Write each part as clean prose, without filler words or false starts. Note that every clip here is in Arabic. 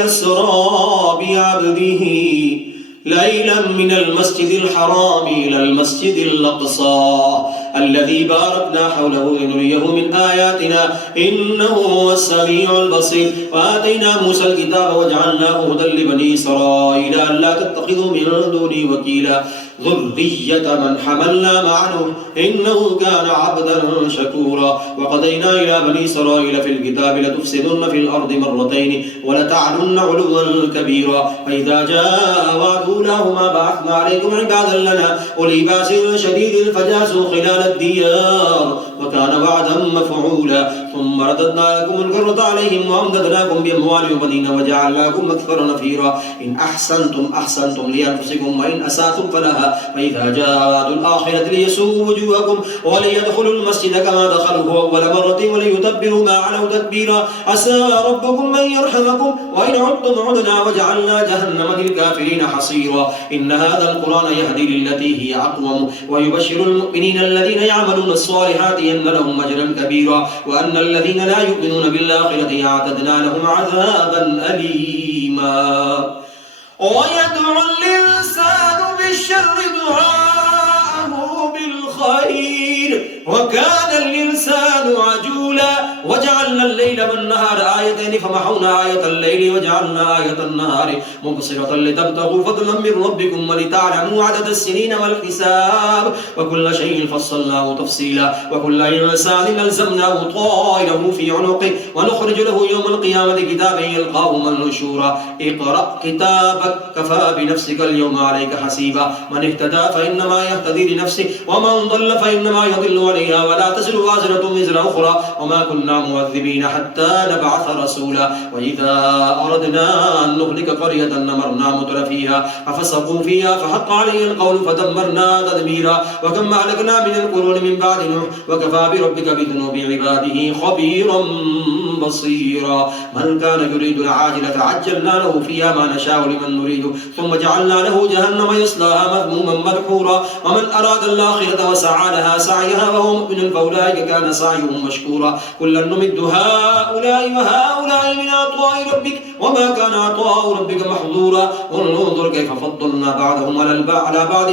يسرى بعبده ليلا من المسجد الحرام إلى المسجد الأقصى الذي باركنا حوله لنريه من آياتنا إنه هو السميع البصير. وآتينا موسى الكتاب وجعلناه هدى لبني إسرائيل ألا تتخذوا من دوني وكيلا ذرية من حملنا مع نوح إنه كان عبدا شكورا. وقضينا إلى بني إسرائيل في الكتاب لتفسدن في الأرض مرتين ولتعلن علوا كبيرا. فإذا جاء وعد أولاهما بعثنا عليكم عبادا لنا أولي بأس شديد فجاسوا خلال الديار وكان وعدا مفعولا. ثم رددنا لكم الكرة عليهم وأمددناكم بأموال وبنين وجعلناكم أكثر نفيرا. إن أحسنتم أحسنتم لأنفسكم وإن أسأتم فلها. فإذا جاء وعد الآخرة ليسوءوا وجوهكم وليدخلوا المسجد كما دخلوه أول مرة وليتبروا ما علوا تتبيرا. عسى ربكم أن يرحمكم وإن عدتم عدنا وجعلنا جهنم للكافرين حصيرا. إن هذا القرآن يهدي للتي هي أقوم ويبشر المؤمنين الذين يعملون الصالحات أن لهم أجرا كبيرا وأن الذين لا يؤمنون بالآخرة أعتدنا لهم عذابا أليما. ويدعو الإنسان بالشر دعاءه بالخير وكان الإنسان عجولا. وجعلنا الليل والنهار آيتين فمحونا آية الليل وجعلنا آية النهار مبصرة لتبتغوا فضلا من ربكم ولتعلموا عدد السنين والحساب وكل شيء فصلناه تفصيلا. وكل إنسان ألزمناه طائره في عنقه ونخرج له يوم القيامة كتابا يلقاه منشورا. اقرأ كتابك كفى بنفسك اليوم عليك حسيبا. من اهتدى فإنما يهتدي لنفسه ومن ضل فإنما يضل عليها ولا تزر وازرة وزر أخرى وما كنا مؤذبين حتى نبعث رسولا. وإذا أردنا أن نهلك قرية أمرنا متر فيها ففسقوا فيها فحق عليه القول فدمرنا تدميرا. وكم أهلكنا من القرون من بعد نوح وكفى بربك بذنوب عباده خبيرا بصيرا. من كان يريد العاجلة عجلنا له فيها ما نشاء لمن نريد ثم جعلنا له جهنم يصلاها مذموما مدحورا. ومن أراد الآخرة وسعى لها سعيها وهو مؤمن فأولئك كان سعيهم مشكورا. كلا نمد هؤلاء وهؤلاء من عطاء ربك وما كان عطاء ربك محظورا. انظر كيف فضلنا بعضهم على بعض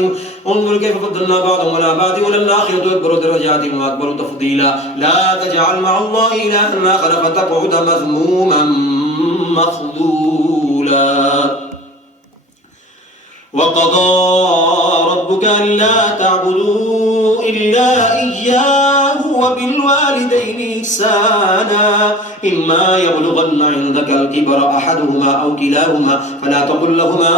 انظر كيف فضلنا بعضهم على بعض وللآخرة أكبر درجات وأكبر تفضيلا. لا تجعل مع الله إلها آخر فتقعد مذموما مخذولا. وقضى ربك ألا تعبدوا إلا إياه وبالوالدين إحسانا. إما يبلغن عندك الكبر أحدهما أو كلاهما فلا تقل لهما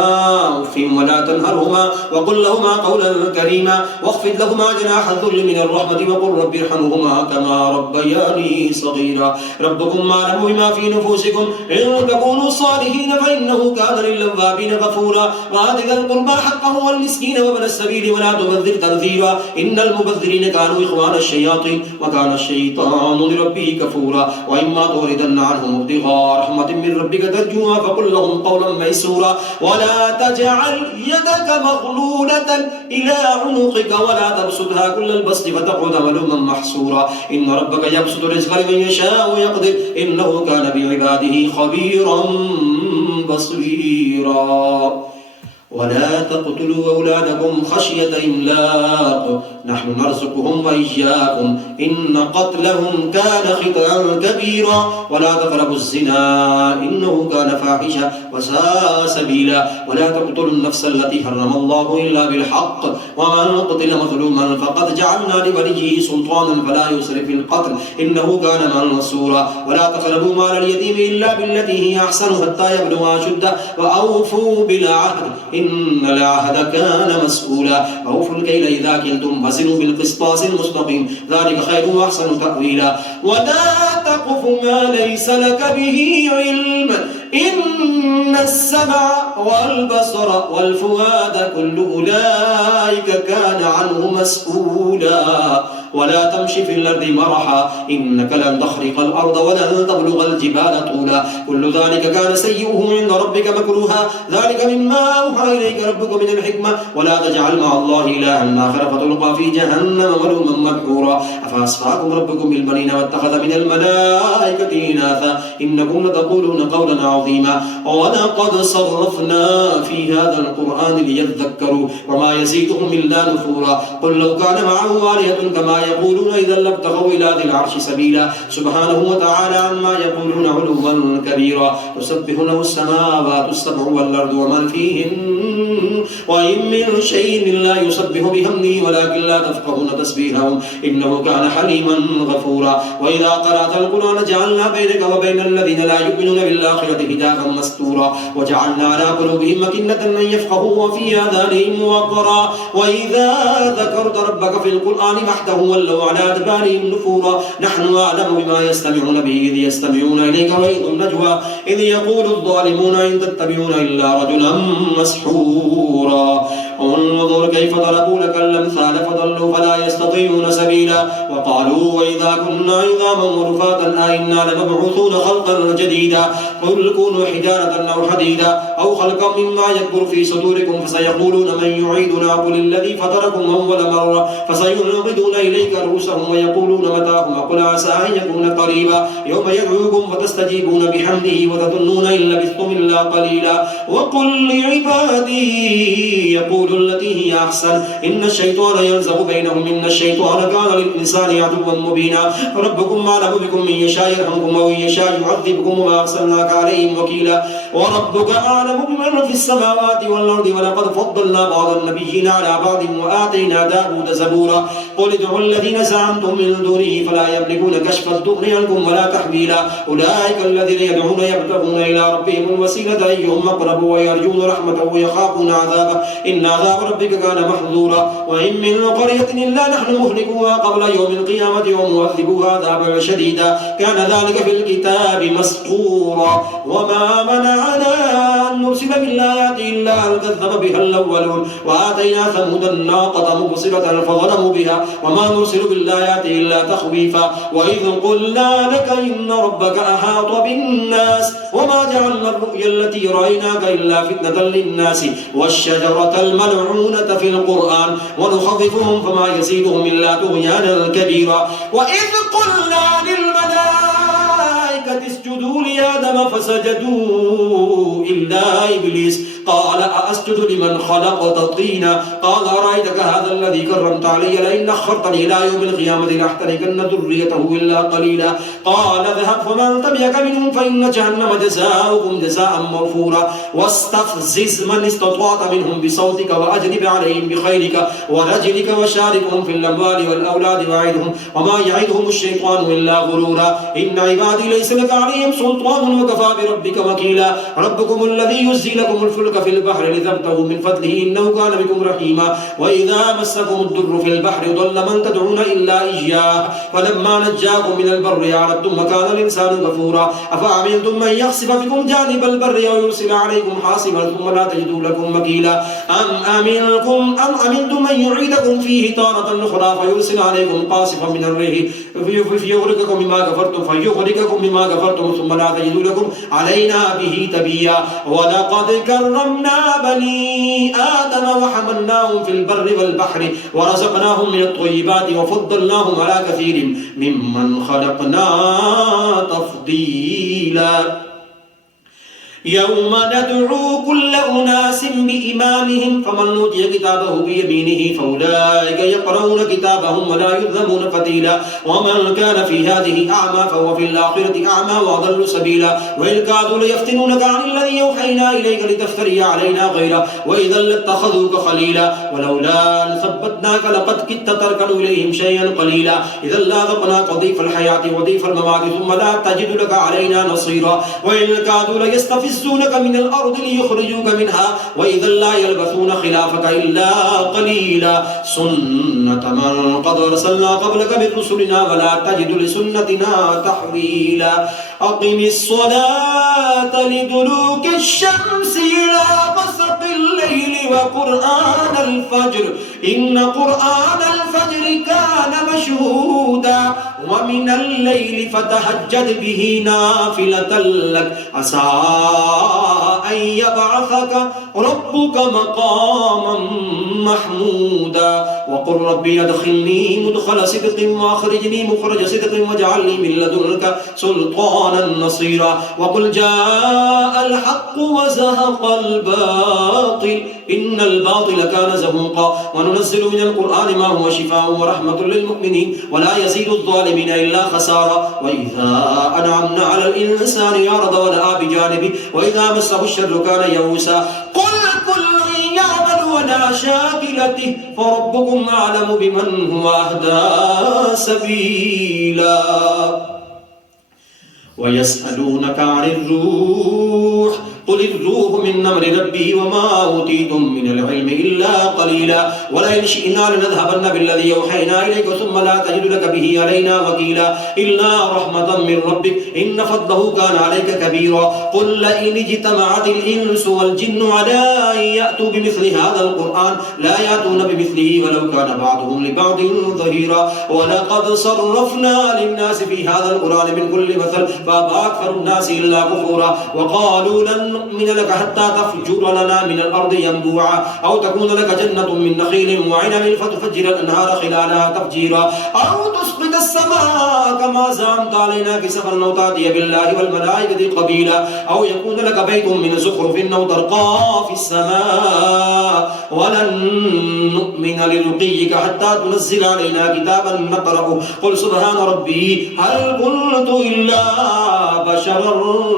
أف ولا تنهرهما وقل لهما قولا كريما واخفض لهما جناح الذل من الرحمة وقل رب ارحمهما كما ربياني صغيرا. ربكم أعلم بما في نفوسكم إن تكونوا صالحين فإنه كان للأوابين غفورا. وآت ذا القربى حقه والمسكين وابن السبيل ولا تبذر تبذيرا إن المبذرين كانوا إخوان الشياطين وكان الشيطان لربه كفورا. وإما تردن عنهم ابتغاء رحمة من ربك ترجوها فقل لهم قولا ميسورا. ولا تجعل يدك مغلولة إلى عنقك ولا تبسطها كل البسط فتقعد ملوما محسورا. إن ربك يبسط الرزق لمن يشاء ويقدر إنه كان بعباده خبيرا بصيرا. ولا تقتلوا أولادكم خشية إملاق نحن نرزقهم وإياكم إن قتلهم كان خطأ كبيرا. ولا تقربوا الزنا إنه كان فاحشة وساء سبيلا. ولا تقتلوا النفس التي حرم الله إلا بالحق ومن قتل مظلوما فقد جعلنا لوليه سلطانا فلا يسرف في القتل إنه كان منصورا. ولا تقربوا مال اليتيم إلا بالتي هي أحسن حتى يبلغ أشده وأوفوا بالعهد إن العهد كان مسؤولا. أوفوا الكيل إذا كلتم وزنوا بالقسطاس المستقيم ذلك خير وأحسن تأويلا. ولا تقف ما ليس لك به علم إن السمع والبصر والفؤاد كل أولئك كان عنه مسؤولا. ولا تمشي في الأرض مرحا إنك لن تخرق الأرض ولن تبلغ الجبال طولا كل ذلك كان سيئه عند ربك مكروها ذلك مما أوحى إليك ربك من الحكمة ولا تجعل مع الله إلها آخر فتلقى في جهنم ملوما مدحورا أفأصفاكم ربكم بالبنين واتخذ من الملائكة إناثا إنكم لتقولون قولا عظيما ولقد صرفنا في هذا القرآن ليذكروا وما يزيدهم إلا نفورا قل لو كان معه آلهة كما يقولون إذا لابتغوا إلى ذي العرش سبيلا سبحانه وتعالى عما يقولون علوا كبيرا تسبح له السماوات السبع والأرض ومن فيهن وإن من شيء إلا يسبح بحمده ولكن لا تفقهون تسبيحهم إنه كان حليما غفورا وإذا قرأت القرآن جعلنا بينك وبين الذين لا يؤمنون بالآخرة حجابا مستورا وجعلنا على قلوبهم أكنة أن يفقهوا وفي آذانهم وقرا وإذا ذكرت ربك في القرآن وحده ولوا على أدبارهم نفورا نحن أعلم بما يستمعون به إذ يستمعون إليك وإذ النجوى إذ يقول الظالمون إن تتبعون إلا رجلا مسحورا انظر كيف ضربوا لك الأمثال فضلوا فلا يستطيعون سبيلا وقالوا وإذا كنا عظاما ورفاتا أئنا لمبعوثون خلقا جديدا قل كونوا حجارة أو حديدا أو خلقا مما يكبر في صدوركم فسيقولون من يعيدنا قل الذي فطركم أول مرة فسينغضون إليك رؤوسهم ويقولون متى قل عسى أن يكون قريبا يوم يدعوكم فتستجيبون بحمده وتظنون إن لبثتم إلا قليلا وقل لعبادي يقول التي هي أحسن إن الشيطان ينزغ بينهم إن الشيطان كان للإنسان عدوا مبينا ربكم أعلم بكم من يشاء يرحمكم وإن يشاء يعذبكم وما أرسلناك عليهم وكيلا وربك أعلم بمن في السماوات والأرض ولقد فضلنا بعض النبيين على بعض وآتينا داود زبورا قل ادعوا الذين زعمتم من دونه فلا يملكون كشف الضر عنكم ولا تحويلا أولئك الذين يدعون يبتغون إلى ربهم الوسيلة أيهم أقرب ويرجون رحمته ويخافون عذابه إن عذاب ربك كان محظورا وإن من قرية إلا نحن مهلكوها قبل يوم القيامة ومعذبوها عذابا شديدا كان ذلك في الكتاب مسطورا وما منعنا أن نرسل بالآيات إلا أن كذب بها الأولون وآتينا ثمود الناقة مبصرة فظلموا بها وما نرسل بالآيات إلا تخويفا وإذ قلنا لك إن ربك أحاط بالناس وما جعلنا الرؤيا التي رأيناك إلا فتنة للناس والشجرة الملعونة في القرآن ونخففهم فما يزيدهم إلا طغيانا كبيرا وإذ قلنا للملائكة اسجدوا لآدم فسجدوا إلا إبليس قال أأسجد لمن خلقت طينا قال أرأيتك هذا الذي كرمت علي لئن أخرتني إلى يوم القيامة لأحترقن ذريته إلا قليلا قال اذهب فمن تبعك منهم فإن جهنم جزاؤكم جزاء موفورا واستفزز من استطعت منهم بصوتك وأجلب عليهم بخيلك ورجلك وشاركهم في الأموال والأولاد وعدهم وما يعدهم الشيطان إلا غرورا إن عبادي ليس لك عليهم سلطان وكفى بربك وكيلا ربكم الذي يزي لكم الفلك في البحر لتبتغوا من فضله إنه كان بكم رحيما وإذا مسكم الضر في البحر ضل من تدعون إلا إياه فلما نجاكم من البر أعرضتم وكان الإنسان غفورا أفأمنتم من يخسف بكم جانب البر ويرسل عليكم حاصبا ثم لا تجدوا لكم وكيلا أم أمنتم من يعيدكم فيه تارة أخرى فيرسل عليكم قاصفا من الريح فيغرقكم بما كفرتم ثم لا تجدوا لكم علينا به تبيا ولقد كرمنا بني آدم وحملناهم في البر والبحر ورزقناهم من الطيبات وفضلناهم على كثير ممن خلقنا تفضيلا يوم ندعو كل أناس بإمامهم فمن أوتي كتابه بيمينه فأولئك يقرؤون كتابهم ولا يظلمون فتيلا ومن كان في هذه أعمى فهو في الآخرة أعمى وأضل سبيلا وإن كادوا ليفتنونك عن الذي أوحينا إليك لتفتري علينا غيره وإذا لاتخذوك خليلا ولولا أن ثبتناك لقد كدت تركن إليهم شيئا قليلا إذا لاذقناك ضيف الحياة وضيف الممات ثم لا تجد لك علينا نصيرا وإن كادوا ليستفزونك من الأرض ليخرجوك منها وإذا لا يلبثون خلافك إلا قليلا سنة من قد أرسلنا قبلك من رسلنا ولا تجد لسنتنا تحويلا أقم الصلاة لدلوك الشمس إلى غسق الليل وقرآن الفجر إن قرآن الفجر كان مشهودا ومن الليل فتهجد به نافلة لك عسى أن يبعثك ربك مقاما محمودا وقل ربي أدخلني مدخل صدق وأخرجني مخرج صدق واجعلني من لدنك سلطانا نصيرا وقل جاء الحق وزهق الباطل إن الباطل كان زهوقا وننزل من القرآن ما هو شفاء ورحمة للمؤمنين ولا يزيد الظالمين إلا خسارا وإذا أنعمنا على الإنسان يعرض ونأى بجانبه وإذا مسه الشر كان يئوسا قل كل يعمل على شاكلته فربكم أعلم بمن هو أهدى سبيلا ويسألونك عن الروح قل الروح من أمر ربي وما أوتيتم من العلم إلا قليلا ولئن شئنا لنذهبن بالذي أوحينا إليك ثم لا تجد لك به علينا وكيلا إلا رحمة من ربك إن فضله كان عليك كبيرا قل لئن اجتمعت الإنس والجن على أن يأتوا بمثل هذا القرآن لا يأتون بمثله ولو كان بعضهم لبعض ظهيرا ولقد صرفنا للناس في هذا القرآن من كل مثل فأبى أكثر الناس إلا كفورا وقالوا لن نؤمن لك حتى تفجر لنا من الأرض ينبوعا أو تكون لك جنة من نخيل وعنب فتفجر الأنهار خلالها تفجيرا أو تسقط السماء كما زعمت علينا كسفا أو تأتي بالله والملائكة قبيلا أو يكون لك بيت من زخرف أو ترقى في السماء ولن نؤمن لرقيك حتى تنزل علينا كتابا نقرأه قل سبحان ربي هل كنت إلا بشرا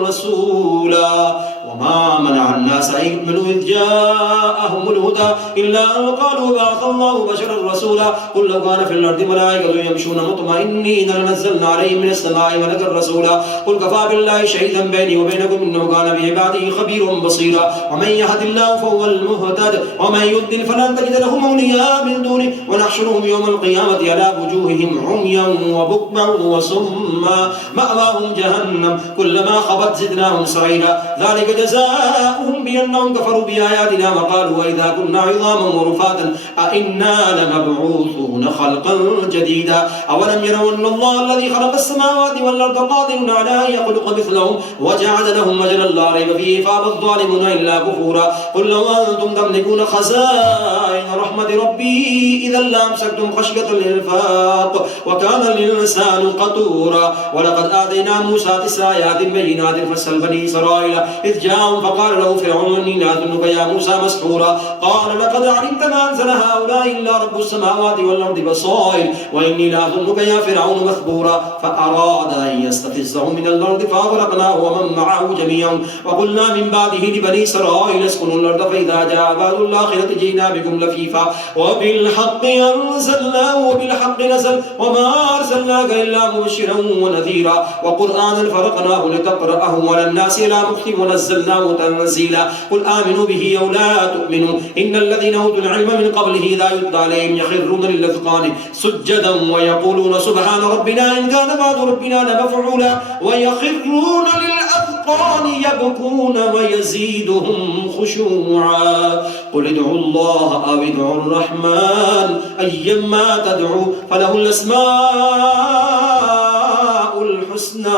رسولا وما منع الناس أن يؤمنوا إذ جاءهم الهدى إلا أن قالوا بعث الله بشرا رسولا قل لو كان في الأرض ملائكة يمشون مطمئنين لنزلنا عليهم من السماء ملكا رسولا قل كفى بالله شهيدا بيني وبينكم إنه كان بعباده خبيرا بصيرا ومن يهد الله فهو المهتد ومن يضلل فلن تجد لهم أولياء من دونه ونحشرهم يوم القيامة على وجوههم عميا وبكما وصما مأواهم جهنم كلما خبت زدناهم سعيرا ذلك جزاؤهم بأنهم كفروا بآياتنا وقالوا وإذا كنا عظاما ورفاتا أئنا لمبعوثون خلقا جديدا أولم يروا أن الله الذي خلق السماوات والأرض قادر على أن يخلق مثلهم وجعل لهم أجلا لا ريب فيه فأبى الظالمون إلا كفورا قل لو أنتم تملكون خزائن رحمة ربي إذا لأمسكتم خشية الإنفاق وكان الإنسان قتورا ولقد آتينا موسى 9 آيات بينات فاسأل بني إسرائيل إذ جاءهم فقال له فرعون إني لأظنك يا موسى مسحورا قال لقد علمت ما أنزل هؤلاء إلا رب السماوات والأرض بصائر وإني لأظنك يا فرعون مثبورا فأراد أن يستفزهم من الأرض فأغرقناه ومن معه جميعا وقلنا من بعده لبني إسرائيل اسكنوا الأرض فإذا جاء بعد الآخرة جئنا بكم لفيفا وبالحق أنزلناه وبالحق نزل وما أرسلناك إلا مبشرا ونذيرا وقرآنا فرقناه لتقرأه على الناس إلى مكتب ونزلناه تنزيلا قل آمنوا به أو لا تؤمنوا إن الذين أوتوا العلم من قبله إذا يتلى عليهم يخرون للأذقان سجدا ويقولون سبحان ربنا إن كان بعد ربنا لمفعولا ويخرون للأذقان يبكون ويزيدهم خشوعا قل ادعوا الله أو ادعوا الرحمن أيما تدعوا فله الأسماء الحسنى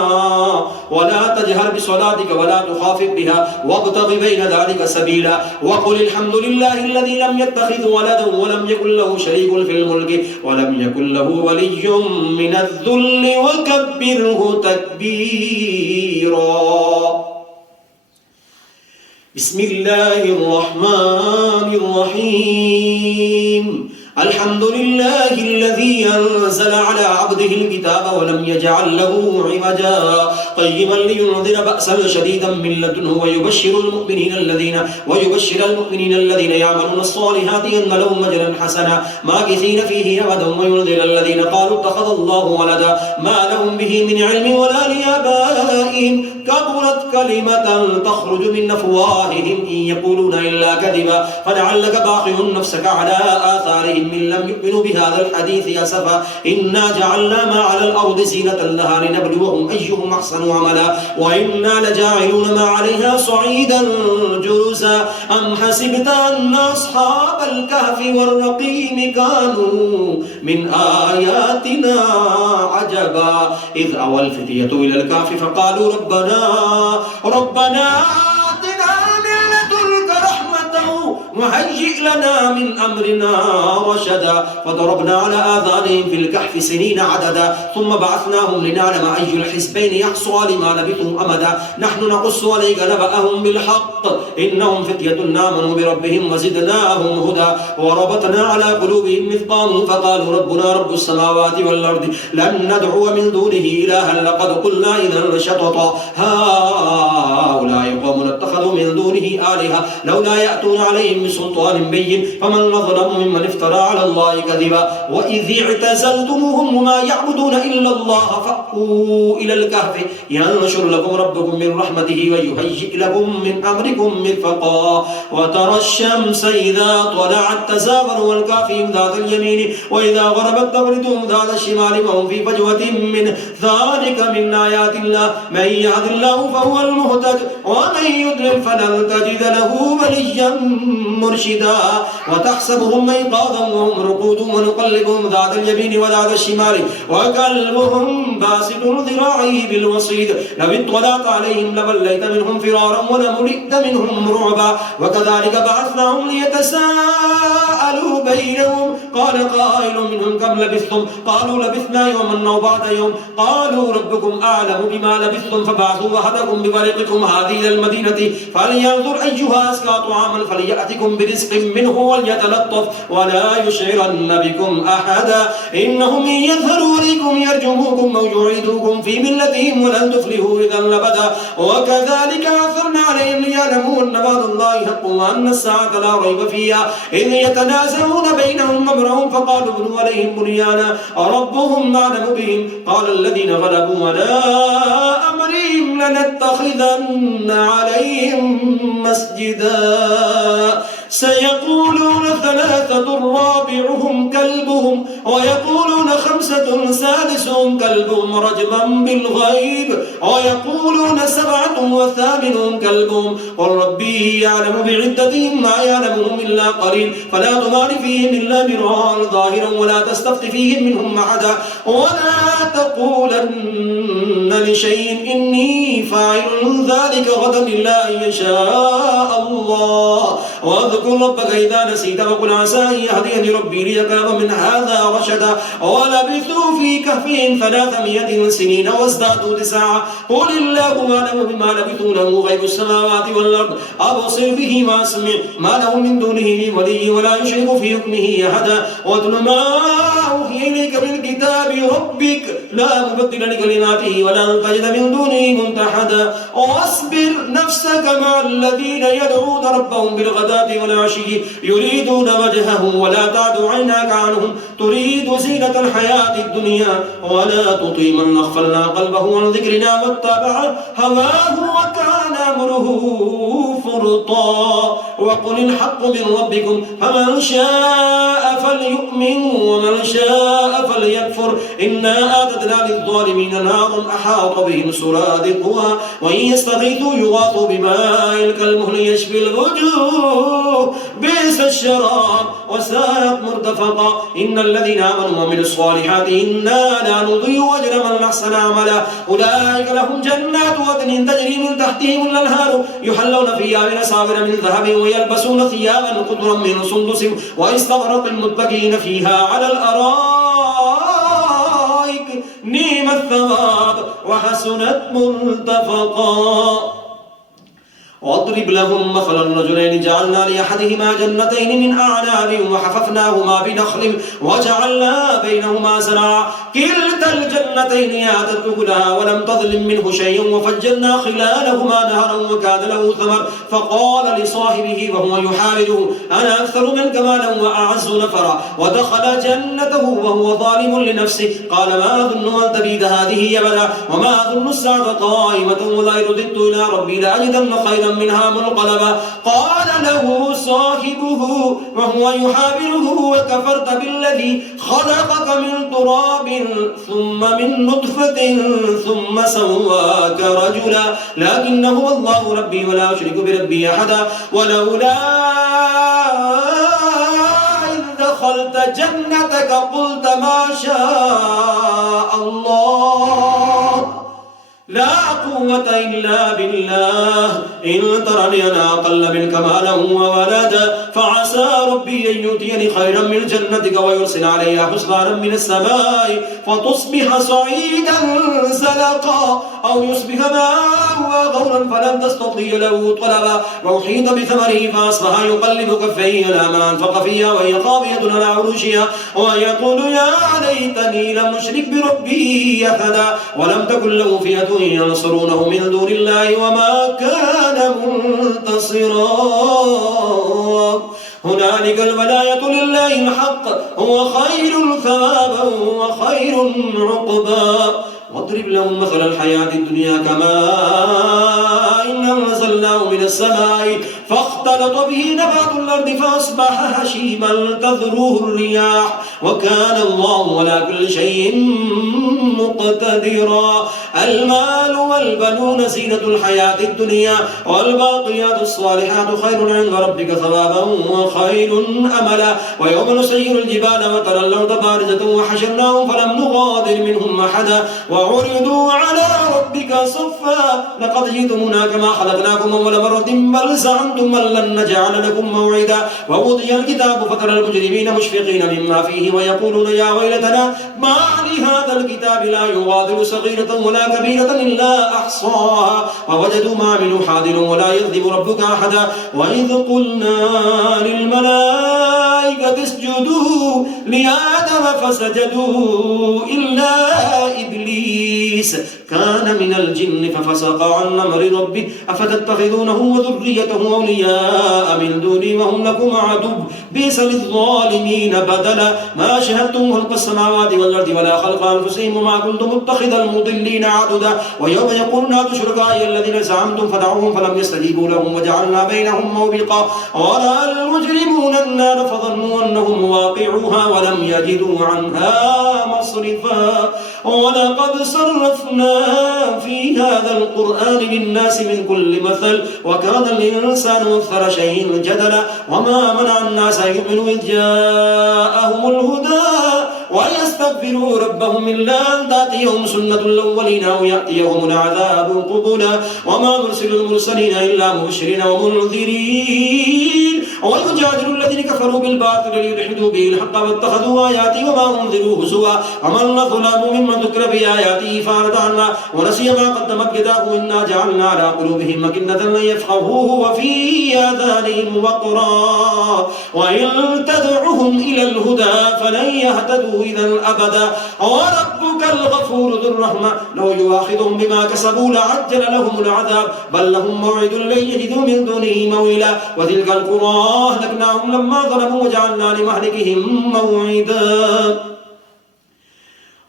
ولا تجهر بصلاتك ولا تخافت بها وابتغ بين ذلك سبيلا وقل الحمد لله الذي لم يتخذ ولدا ولم يكن له شريك في الملك ولم يكن له ولي من الذل وكبره تكبيرا بسم الله الرحمن الرحيم الحمد لله الذي أنزل على عبده الكتاب ولم يجعل له عوجا قيما لينذر بأسا شديدا من لدنه ويبشر المؤمنين الذين يعملون الصالحات أن لهم أجرا حسنا ماكثين فيه أبدا وينذر الذين قالوا اتخذ الله ولدا ما لهم به من علم ولا لآبائهم كبرت كلمة تخرج من أفواههم إن يقولون إلا كذبا فلعلك باخع نفسك على آثارهم من لم يؤمنوا بهذا الحديث أسفا إنا جعلنا ما على الأرض زينة لها لنبلوهم أيهم أحسن أحسنوا عملا وإنا لجاعلون ما عليها صعيدا جرزا أم حسبت أن أصحاب الكهف والرقيم كانوا من آياتنا عجبا إذ أوى الفتية إلى الكهف فقالوا ربنا آتنا من لدنك رحمة وهيئ لنا من أمرنا رشدا فضربنا على آذانهم في الكهف سنين عددا ثم بعثناهم لنعلم أي الحزبين يحصى لما لبثوا أمدا نحن نقص عليك نبأهم بالحق إنهم فتية آمنوا بربهم وزدناهم هدى وربطنا على قلوبهم إذ قاموا فقالوا ربنا رب السماوات والأرض لن ندعو من دونه إلها لقد قلنا إذا شططا هؤلاء قوم اتخذوا من دونه آلهة لولا يأتون عليهم بسلطان بين فمن ظلم ممن افترى على الله كذبا وإذ اعتزلتموهم وما يعبدون إلا الله فأووا إلى الكهف ينشر لكم ربكم من رحمته ويهيئ لكم من أمركم مرفقا وترى الشمس إذا طلعت تزاور والكهف ذات اليمين وإذا غربت تغردهم ذات الشمال وهم في فجوة من ذلك من آيات الله من يهد الله فهو المهتد ومن يضلل فلن تجد له وليا مرشدا وتحسبهم أيقاظا وهم رقود ونقلبهم ذات اليمين وذات الشمال وكلبهم باسط ذراعيه بالوصيد لو اطلعت عليهم لوليت منهم فرارا ولملئت منهم رعبا وكذلك بعثناهم ليتساءلوا بينهم قال قائل منهم كم لبثتم قالوا لبثنا يوما أو بعد يوم قالوا ربكم أعلم بما لبثتم فبعثوا أحدكم بورقكم هذه إلى المدينة فلينظر أيها أزكى طعاما فليأتكم برزق منه وليتلطف ولا يشعرن بكم أحدا إنهم إن يظهروا عليكم يرجموكم أو يعيدوكم في ملتهم ولن تفلحوا إذا أبدا وكذلك أثرنا عليهم ليعلموا أن وعد الله حق وأن الساعة لا ريب فيها إذ يتنازعون بينهم أمرهم فقالوا ابنوا عليهم بنيانا ربهم أعلم بهم قال الذين غلبوا على أمرهم لنتخذن عليهم مسجدا سيقولون ثلاثة رابعهم كلبهم ويقولون خمسة سادسهم كلبهم رجما بالغيب ويقولون سبعة وثامنهم كلبهم قل ربي يعلم بعدتهم ما يعلمهم إلا قليل فلا تمار فيهم إلا مرارا ظاهرا ولا تستفت فيهم منهم أحدا ولا تقولن لشيء إني فاعل ذلك غدا إلا أن يشاء الله واذكر ربك إذا نسيت وقل عسى أن يهديني ربي ليقرب من هذا رشدا ولبثوا في كهفهم 300 سنين وازدادوا 9 قل الله أعلم بما لبثوا له غيب السماوات والأرض أبصر به وأسمع ما له من دونه ولي ولا يشرك في حكمه أحدا واتل ما أوحي إليك من كتاب ربك لا مبدل لكلماته ولا تجد من دونه ملتحدا واصبر نفسك مع الذين يدعون ربهم بالغداة والعشي يريدون وجهه ولا تعد عيناك عنهم تريد زينة الحياة الدنيا ولا تطيع من أغفلنا قلبه عن ذكرنا واتبع هواه وكان أمره فرطا وقل الحق من ربكم فمن شاء فليؤمن ومن شاء فليكفر إنا أعتدنا للظالمين نارا أحاط بهم سرادقها وإن يستغيثوا يغاثوا بماء كالمهل يشفي الوجوه بئس الشراب وساءت مرتفقا إن الذين آمنوا وعملوا الصالحات إنا لا نضيع أجر من أحسن عملا أولئك لهم جنات عدن تجري من تحتهم الأنهار يحلون فيها من أساور من ذهب ويلبسون ثيابا خضرا من سندس واستبرق متكئين فيها على الأرائك نعم الثواب وحسنت مرتفقا واضرب لهم مثلا الرجلين جعلنا لأحدهما جنتين من أعناب وحففناهما بنخل وجعلنا بينهما زرعا كلتا الجنتين آتت أكلها ولم تظلم منه شيئا وفجرنا خلالهما نهرا وكان له ثمر فقال لصاحبه وهو يحاوره أنا أكثر منك مالا وأعز نفرا ودخل جنته وهو ظالم لنفسه قال ما أظن أن تبيد هذه أبدا وما أظن الساعة قائمة ولئن رددت إلى ربي لأجدن خيرا منها منقلبا قال له صاحبه وهو يحاوره وكفرت بالذي خلقك من تراب ثم من نطفة ثم سواك رجلا لكن هو الله ربي ولا أشرك بربي أحدا ولولا إذ دخلت جنتك قلت ما شاء الله لا قوة إلا بالله إن ترني أنا أقل منك مالا وولدا فعسى ربي أن يؤتيني خيرا من جنتك ويرسل عليها حسبانا من السماء فتصبح صعيدا زلقا أو يصبح ماؤها غورا فلن تستطيع له طلبا وأحيط بثمره فأصبح يقلب كفيه على ما أنفق فيها وهي خاوية على عروشها ويقول يا ليتني لم أشرك بربي أحدا ولم تكن له فئة ينصرونه من دون الله وما كان منتصرا هنالك الولاية لله الحق هو خير ثوابا وخير عقبا واضرب لهم مثل الحياة الدنيا كماء إن أنزلناه من السماء فاختلط به نبات الأرض فأصبح هشيما تذروه الرياح وكان الله على كل شيء مقتدرا المال والبنون زينة الحياة الدنيا والباقيات الصالحات خير عند ربك ثوابا وخير أملا ويوم نسير الجبال وترى الأرض بارزة وحشرناهم فلم نغادر منهم أحدا وعرضوا على ربك صفا لقد جئتمونا كما خلقناكم أول مرة بل زعمتم أن لن نجعل لكم موعدا ووضع الكتاب فترى المجرمين مشفقين مما فيه ويقولون يا ويلتنا ما لهذا الكتاب لا يغادر صغيرة ولا كبيرة إلا أحصاها ووجدوا ما عملوا حاضر ولا يظلم ربك أحدا وإذ قلنا للملائكة اسجدوا لآدم فسجدوا إلا إبليس كان من الجن ففسق عن أمر ربه أفتتخذونه وذريته أولياء من دوني وهم لكم عدو بئس للظالمين بدلا ما شهدتم خلق السماوات والأرض ولا خلق أنفسهم وما كنتم متخذ المضلين عددا ويوم يقول نادوا شركائي الذين زعمتم فدعوهم فلم يستجيبوا لهم وجعلنا بينهم موبقا ورأى المجرمون النار فظنوا أنهم واقعوها ولم يجدوا عنها مصرفا ولقد صرفنا في هذا القرآن للناس من كل مثل وكان الإنسان أكثر شيء جدلا وما منع الناس أن يؤمنوا إذ جاءهم الهدى ويستغفروا ربهم إلا أن تأتيهم سنة الأولين أو يأتيهم العذاب قبلا وما نرسل المرسلين إلا مبشرين ومنذرين ويجادل الذين كفروا بالباطل ليدحضوا به الحق واتخذوا آياتي وما أنذروا هزوا ومن ظلم ممن ذكر بآياته فأعرض عنها ونسي ما قدمت يداه إنا جعلنا على قلوبهم أكنة أن يفقهوه وفي آذانهم وقرا وإن تدعهم إلى الهدى فلن يهتدوا إذا أبدا وربك الغفور ذو الرحمة لو يؤاخذهم بما كسبوا لعجل لهم العذاب بل لهم موعد لن يجدوا من دونه موئلا وتلك القرى أهلكناهم لما ظلموا وجعلنا لمهلكهم موعدا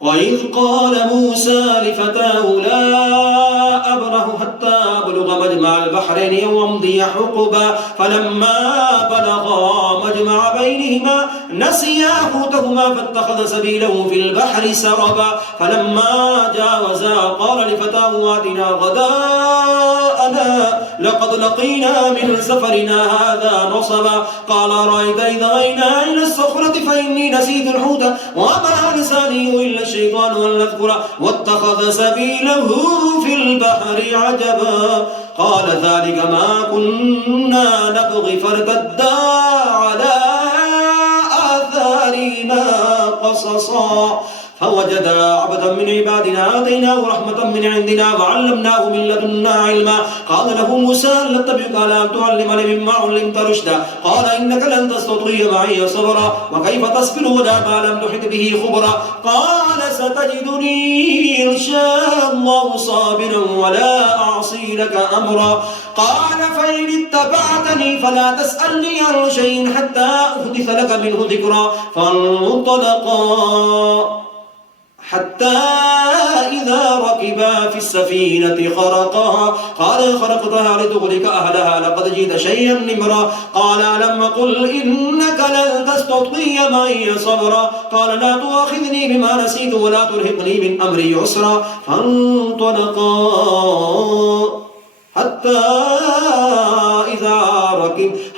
وإذ قال موسى لفتاه لا أبره حتى أبلغ مجمع البحرين أو أمضي حقبا فلما بلغا مجمع بينهما نسيا حوتهما فاتخذ سبيله في البحر سربا فلما جاوزا قال لفتاه آتنا غداءنا لقد لقينا من سفرنا هذا نصبا قال رأيت إذا أوينا إلى الصخرة فإني نسيت الحوت وما لساني إلا الشيطان أن نذكره واتخذ سبيله في البحر عجبا قال ذلك ما كنا نبغي فارتدا على آثارنا قصصا فوجدا عبدا من عبادنا آتيناه رحمة من عندنا وعلمناه من لدنا علما قال له موسى هل أتبعك على أن تعلمني مما علمت رشدا قال إنك لن تستطيع معي صبرا وكيف تصبر ولا ما لم تحط به خبرا قال ستجدني إن شاء الله صابرا ولا أعصي لك أمرا قال فإن اتبعتني فلا تسألني عن شيء حتى أحدث لك منه ذكرا فانطلقا حتى إذا ركبا في السفينة خرقها قال خرقتها لتغرق أهلها لقد جئت شيئا نمرا قال ألم قل إنك لن تستطيع معي صبرا قال لا تؤاخذني بما نسيت ولا ترهقني من أمري عسرا فانطلقا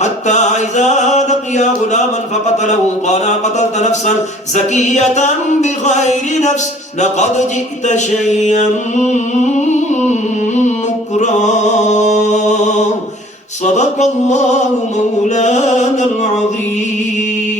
حتى إذا لقيا غلاما فقتله قال قتلت نفسا زكية بغير نفس لقد جئت شيئا نكرا صدق الله مولانا العظيم.